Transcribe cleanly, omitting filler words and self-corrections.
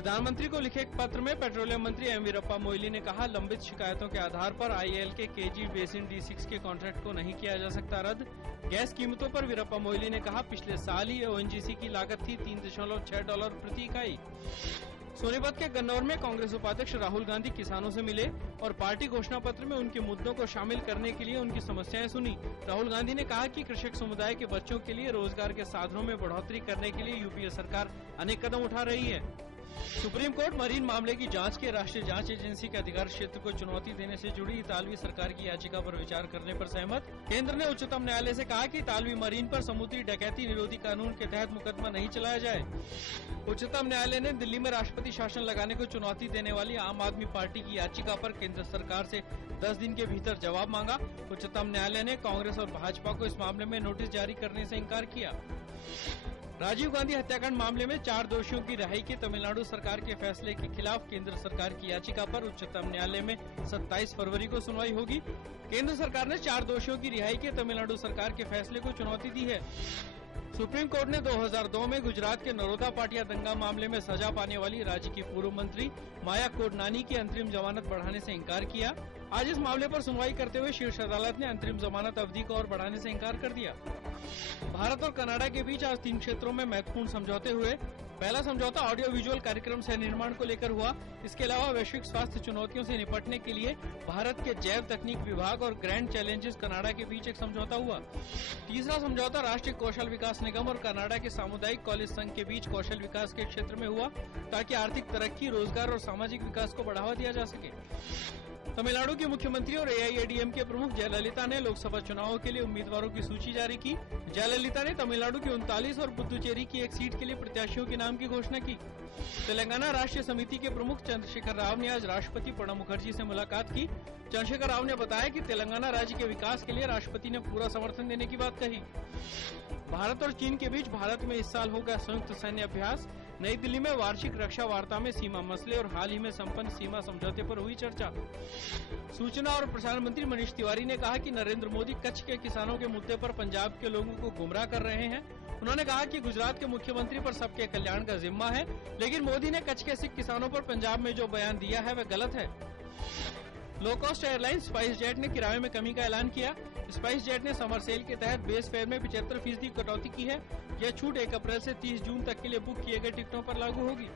प्रधानमंत्री को लिखे एक पत्र में पेट्रोलियम मंत्री एम वीरप्पा मोइली ने कहा, लंबित शिकायतों के आधार पर IEL के KG बेसिन D6 के कॉन्ट्रैक्ट को नहीं किया जा सकता रद्द। गैस कीमतों पर वीरप्पा मोइली ने कहा, पिछले साल ही ONGC की लागत थी $3.6 प्रति इकाई। सोनीपत के गन्नौर में कांग्रेस उपाध्यक्ष राहुल गांधी किसानों से मिले और पार्टी घोषणा पत्र में उनके मुद्दों को शामिल करने के लिए उनकी समस्याएं सुनी। राहुल गांधी ने कहा कि कृषक समुदाय के बच्चों के लिए रोजगार के साधनों में बढ़ोतरी करने के लिए UPA सरकार अनेक कदम उठा रही है। सुप्रीम कोर्ट मरीन मामले की जांच के राष्ट्रीय जांच एजेंसी के अधिकार क्षेत्र को चुनौती देने से जुड़ी इतालवी सरकार की याचिका पर विचार करने पर सहमत। केंद्र ने उच्चतम न्यायालय से कहा कि इतालवी मरीन पर समुद्री डकैती निरोधी कानून के तहत मुकदमा नहीं चलाया जाए। उच्चतम न्यायालय ने दिल्ली में राष्ट्रपति शासन लगाने को चुनौती देने वाली आम आदमी पार्टी की याचिका पर केंद्र सरकार से 10 दिन के भीतर जवाब मांगा। उच्चतम न्यायालय ने कांग्रेस और भाजपा को इस मामले में नोटिस जारी करने से इनकार किया। राजीव गांधी हत्याकांड मामले में 4 दोषियों की रिहाई के तमिलनाडु सरकार के फैसले के खिलाफ केंद्र सरकार की याचिका पर उच्चतम न्यायालय में 27 फरवरी को सुनवाई होगी। केंद्र सरकार ने 4 दोषियों की रिहाई के तमिलनाडु सरकार के फैसले को चुनौती दी है। सुप्रीम कोर्ट ने 2002 में गुजरात के नरोदा पाटिया दंगा मामले में सजा पाने वाली राज्य की पूर्व मंत्री माया कोडनानी की अंतरिम जमानत बढ़ाने से इनकार किया। आज इस मामले पर सुनवाई करते हुए शीर्ष अदालत ने अंतरिम जमानत अवधि को और बढ़ाने से इनकार कर दिया। भारत और कनाडा के बीच आज 3 क्षेत्रों में महत्वपूर्ण समझौते हुए। पहला समझौता ऑडियो विजुअल कार्यक्रम सह निर्माण को लेकर हुआ। इसके अलावा वैश्विक स्वास्थ्य चुनौतियों से निपटने के लिए भारत के जैव तकनीक विभाग और ग्रैंड चैलेंजेस कनाडा के बीच एक समझौता हुआ। तीसरा समझौता राष्ट्रीय कौशल विकास निगम और कनाडा के सामुदायिक कॉलेज संघ के बीच कौशल विकास के क्षेत्र में हुआ, ताकि आर्थिक तरक्की, रोजगार और सामाजिक विकास को बढ़ावा दिया जा सके। तमिलनाडु की मुख्यमंत्री और AIADM के प्रमुख जयललिता ने लोकसभा चुनावों के लिए उम्मीदवारों की सूची जारी की। जयललिता ने तमिलनाडु की 39 और पुदुचेरी की एक सीट के लिए प्रत्याशियों के नाम की घोषणा की। तेलंगाना राष्ट्रीय समिति के प्रमुख चंद्रशेखर राव ने आज राष्ट्रपति प्रणब मुखर्जी से मुलाकात की। चंद्रशेखर राव ने बताया कि तेलंगाना राज्य के विकास के लिए राष्ट्रपति ने पूरा समर्थन देने की बात कही। भारत और चीन के बीच भारत में इस साल होगा संयुक्त सैन्य अभ्यास। नई दिल्ली में वार्षिक रक्षा वार्ता में सीमा मसले और हाल ही में संपन्न सीमा समझौते पर हुई चर्चा। सूचना और प्रसारण मंत्री मनीष तिवारी ने कहा कि नरेंद्र मोदी कच्छ के किसानों के मुद्दे पर पंजाब के लोगों को गुमराह कर रहे हैं। उन्होंने कहा कि गुजरात के मुख्यमंत्री पर सबके कल्याण का जिम्मा है, लेकिन मोदी ने कच्छ के सिख किसानों पर पंजाब में जो बयान दिया है वह गलत है। Low cost airline spice jet ने किराए में कमी का ऐलान किया। स्पाइस जेट ने समर सेल के तहत बेस फेयर में 75% कटौती की है। यह छूट 1 अप्रैल से 30 जून तक के लिए बुक किए गए टिकटों पर लागू होगी।